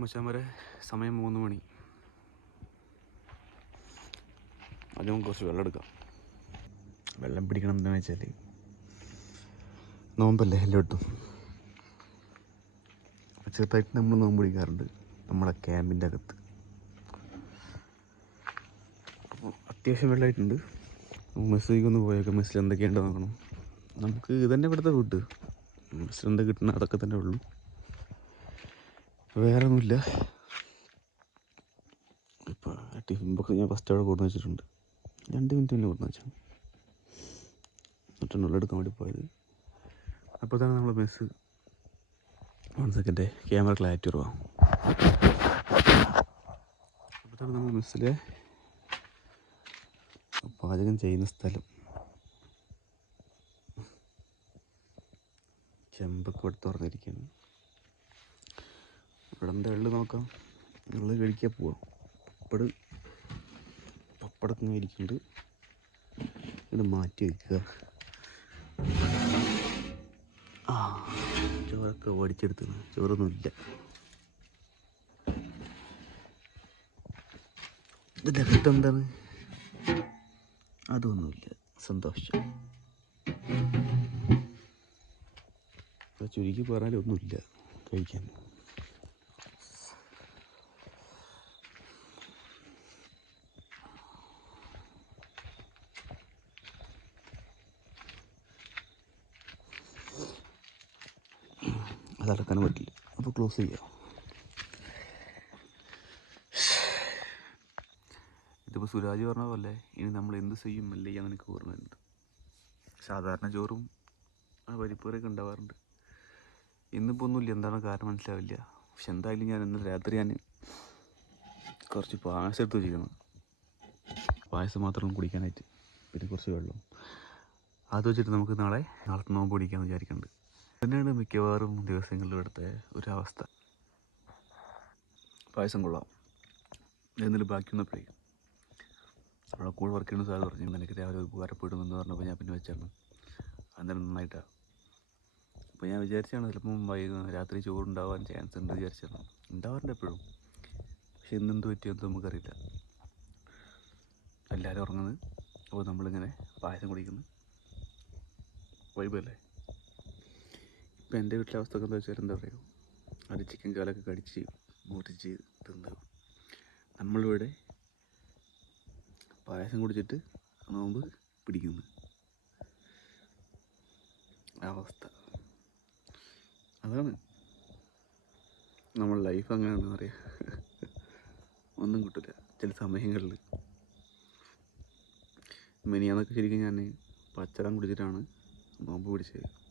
മച്ചാൻ സമയം മൂന്ന് മണി. അത് നമുക്ക് കുറച്ച് വെള്ളം എടുക്കാം. വെള്ളം പിടിക്കണം എന്താണെന്ന് വെച്ചാൽ നോമ്പല്ലേ എല്ലാം എടുത്തു. ചെറുതായിട്ട് നമ്മൾ നോമ്പ് പിടിക്കാറുണ്ട് നമ്മുടെ ക്യാമ്പിന്റെ അകത്ത്. അപ്പോൾ അത്യാവശ്യം വെള്ളമായിട്ടുണ്ട്. മെസ്സിലേക്ക് ഒന്ന് പോയേക്കാം മെസ്സിൽ എന്തൊക്കെയുണ്ടെന്ന് നോക്കണം. നമുക്ക് ഇതന്നെ ഇവിടുത്തെ ഫുഡ് മെസ്സിൽ എന്താ കിട്ടണം അതൊക്കെ തന്നെ ഉള്ളൂ. വേറെ ഒന്നുമില്ല ഇപ്പോൾ ടിഫിൻ ബോക്സ് ഞാൻ ഫസ്റ്റ് അവിടെ കൊടുന്ന് വെച്ചിട്ടുണ്ട്. രണ്ട് മിനിറ്റ് മുന്നേ കൊടുന്ന് വെച്ചാൽ എന്നിട്ടാണ് എടുക്കാൻ വേണ്ടി പോയത്. അപ്പോൾ തന്നെ നമ്മൾ mess one second camera clarity കുറവാ അപ്പോൾ നമ്മൾ മെസ്സിലെ പാചകം ചെയ്യുന്ന സ്ഥലം. ചെമ്പൊക്കെ എടുത്ത് തുറന്നിരിക്കുകയാണ്. ഇവിടെ എന്താ നോക്കാം. ഉള്ളത് കഴിക്കാൻ പോവാം. പപ്പട് പപ്പടത്തിന് ഇരിക്കുന്നുണ്ട്. ഇത് മാറ്റി വയ്ക്കുക ആ ചോറൊക്കെ ഓടിച്ചെടുത്ത് ചോറൊന്നുമില്ല. ഇതിന്റെ അകത്ത് എന്താണ്? അതൊന്നുമില്ല. സന്തോഷം. ചുരുക്കി പറഞ്ഞാൽ ഒന്നുമില്ല കഴിക്കാൻ അടക്കാനും പറ്റില്ല. അപ്പോൾ ക്ലോസ് ചെയ്യാം. ഇതിപ്പോൾ സുരാജ് പറഞ്ഞ പോലെ ഇനി നമ്മൾ എന്ത് ചെയ്യും അല്ലേ അങ്ങനെയൊക്കെ ഓർമ്മയുണ്ട് സാധാരണ ചോറും ആ പരിപ്പൂരൊക്കെ ഉണ്ടാവാറുണ്ട്. ഇന്നിപ്പോൾ ഒന്നുമില്ല. എന്താണ് കാരണം മനസ്സിലാവില്ല. പക്ഷെ എന്തായാലും ഞാൻ ഇന്ന് രാത്രി ഞാൻ കുറച്ച് പായസം എടുത്ത് വെച്ചിരിക്കണം പായസം മാത്രം കുടിക്കാനായിട്ട്. പിന്നെ കുറച്ച് വെള്ളം. അത് വെച്ചിട്ട് നമുക്ക് നാളെ നാളത്തെ നോമ്പ് പിടിക്കാമെന്ന് വിചാരിക്കുന്നുണ്ട് തന്നെയാണ് മിക്കവാറും ദിവസങ്ങളിലും ഇവിടുത്തെ ഒരു അവസ്ഥ പായസം കൊള്ളാം. എന്നിട്ട് ബാക്കി വന്നപ്പോഴേ അവിടെ കൂടെ വർക്ക് ചെയ്യുന്ന സാർ പറഞ്ഞു നിനക്ക് രാവിലെ ഉപകാരപ്പെടുമെന്ന് പറഞ്ഞപ്പോൾ ഞാൻ പിന്നെ വെച്ചാണ് അന്നേരം നന്നായിട്ടാണ് അപ്പോൾ ഞാൻ വിചാരിച്ചാണ് ചിലപ്പം വൈകുന്നേരം രാത്രി ചോറുണ്ടാവാൻ ചാൻസ് ഉണ്ട് വിചാരിച്ചാണ് ഉണ്ടാവാറുണ്ട് എപ്പോഴും. പക്ഷെ ഇന്നെന്ത് പറ്റിയെന്ന് നമുക്കറിയില്ല. എല്ലാവരും ഉറങ്ങുന്നത് അപ്പോൾ നമ്മളിങ്ങനെ പായസം കുടിക്കുന്നു. വൈബല്ലേ ഇപ്പം എന്റെ വീട്ടിലെ അവസ്ഥ എന്താ വെച്ചാൽ എന്താ പറയുക? അത് ചിക്കൻ കാലൊക്കെ കടിച്ച് മുറിച്ച് തിന്ന്. നമ്മളിവിടെ പായസം കുടിച്ചിട്ട് നോമ്പ് പിടിക്കുന്നു. അവസ്ഥ. അതാണ്. നമ്മൾ ലൈഫ് അങ്ങനെയാണെന്ന് പറയാം. ഒന്നും കിട്ടില്ല ചില സമയങ്ങളിൽ. മിനിയാന്നൊക്കെ ശരിക്കും ഞാൻ പച്ചരം കുടിച്ചിട്ടാണ് നോമ്പ് പിടിച്ചത്.